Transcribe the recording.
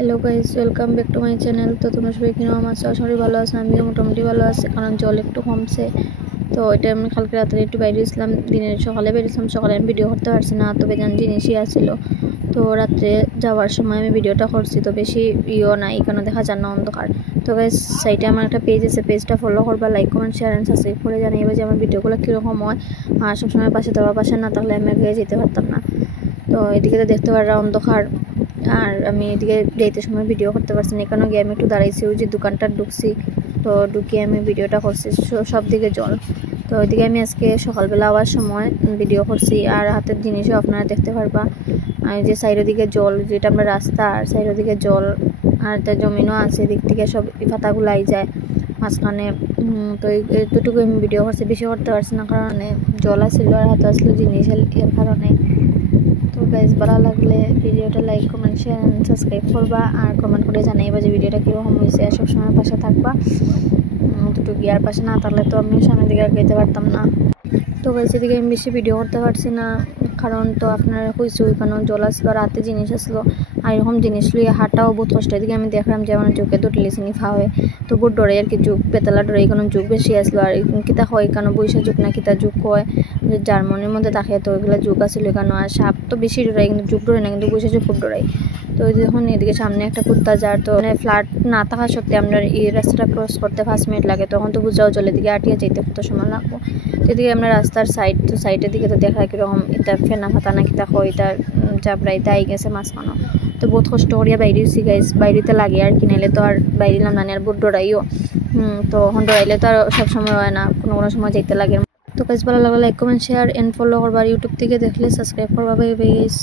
Hello guys, welcome back to my channel. তো তোমরা সবাই কিরকম আছো? আশা করি ভালো আছো। আমিও মোটামুটি ভালো আছি, কারণ জল একটু কমছে। তো এটা আমি কালকে রাত্রে একটু বাইরে ছিলাম, দিনের সকালে বেরিয়েছিলাম। সকালে আমি ভিডিও করতে পারছি না, তবে জান জিনিসই আসছিল। তো রাত্রে যাওয়ার সময় আমি ভিডিওটা করছি, তো বেশি নাই, এখানে দেখা যায় না, অন্ধকার। তো গাইস, সাইটে আমার একটা পেজ আছে, পেজটা ফলো করবা, like comment share and subscribe করে জানিয়ে যে আমার ভিডিওগুলো কীরকম হয়। আর সবসময় পাশে দেওয়া, পাশে না থাকলে আমি আগে যেতে পারতাম না। তো এদিকে তো দেখতে পারা অন্ধকার, আর আমি এদিকে যাইতে সময় ভিডিও করতে পারছি না। এখানে গিয়ে আমি একটু দাঁড়াইছি, ওই যে দোকানটা ঢুকছি, তো ঢুকিয়ে আমি ভিডিওটা করছি। সব দিকে জল। তো ওইদিকে আমি আজকে সকালবেলা আবার সময় ভিডিও করছি, আর হাতের জিনিসও আপনারা দেখতে পারবা। আর যে সাইডের দিকে জল, যেটা আমরা রাস্তা, আর সাইডের দিকে জল, আর তার জমিনও আছে, এদিক থেকে সব পাতাগুলো আই যায় মাঝখানে। তো এতটুকু আমি ভিডিও করছি, বেশি করতে পারছি না, কারণে জল আসছিল আর হাতে আসলো জিনিস, এর কারণে। তো গাইজ, ভালো লাগলে ভিডিওটা like comment share and subscribe করবা, আর কমেন্ট করে জানাইবা যে ভিডিওটা কীরকম হয়েছে, আর সবসময় পাশে থাকবা। দুটো গিয়ার পাশে না থাকলে তো আমি সামনের দিকে যেতে পারতাম না। তো গাইজ, এদিকে আমি বেশি ভিডিও করতে পারছি না, কারণ তো আপনারা কইছো ওইখানে জল আসলো, রাতে জিনিস আসলো, আর এরকম জিনিস লইয়া হাঁটাও বহুত কষ্ট। এদিকে আমি দেখলাম যে আমার চোখে দুটলি চিনি খাওয়াবে, তো বহুত ডরে আর কি, যুগ পেতলা ডরে, এখানে যুগ বেশি আসলো। আর কিতা হয় এখানে বৈশা যুগ না কিতা যুগ হয়, জার্মানির মধ্যে থাকে, তো ওইগুলো যুগ আসলো এখানে। আর সাপ তো বেশি ডরাই, কিন্তু যুগ ডরে না, কিন্তু বৈশা যুগ খুব ডরাই। তো যখন এদিকে সামনে একটা কুত্তা যার, তো ফ্ল্যাট না থাকা সত্ত্বে আমরা এই রাস্তাটা ক্রস করতে 5 মিনিট লাগে, তখন তো বুঝাও চলে দিকে আটিয়ে যেতে কত সময় লাগবো। তো এদিকে আমরা রাস্তার সাইড, তো সাইডের দিকে তো দেখা কীরকম এটা ফেনা ফাতা না কিতা হয়, এটা চাপড়াইতে আই গেছে মাঝখানো। তো বহুত কষ্ট করিয়া বাইরে হয়েছি গাইজ, বাইরেতে লাগে আর কিনাইলে তো আর বাইরিলাম না, আর বহুত ডরাইও। তো এখন ডরাইলে তো আর সবসময় হয় না, কোনো কোনো সময় যেতে লাগে। তো গাইজ, ভালো লাগলে like comment share and follow করবার, ইউটিউব থেকে দেখলে সাবস্ক্রাইব করবা। Bye bye guys.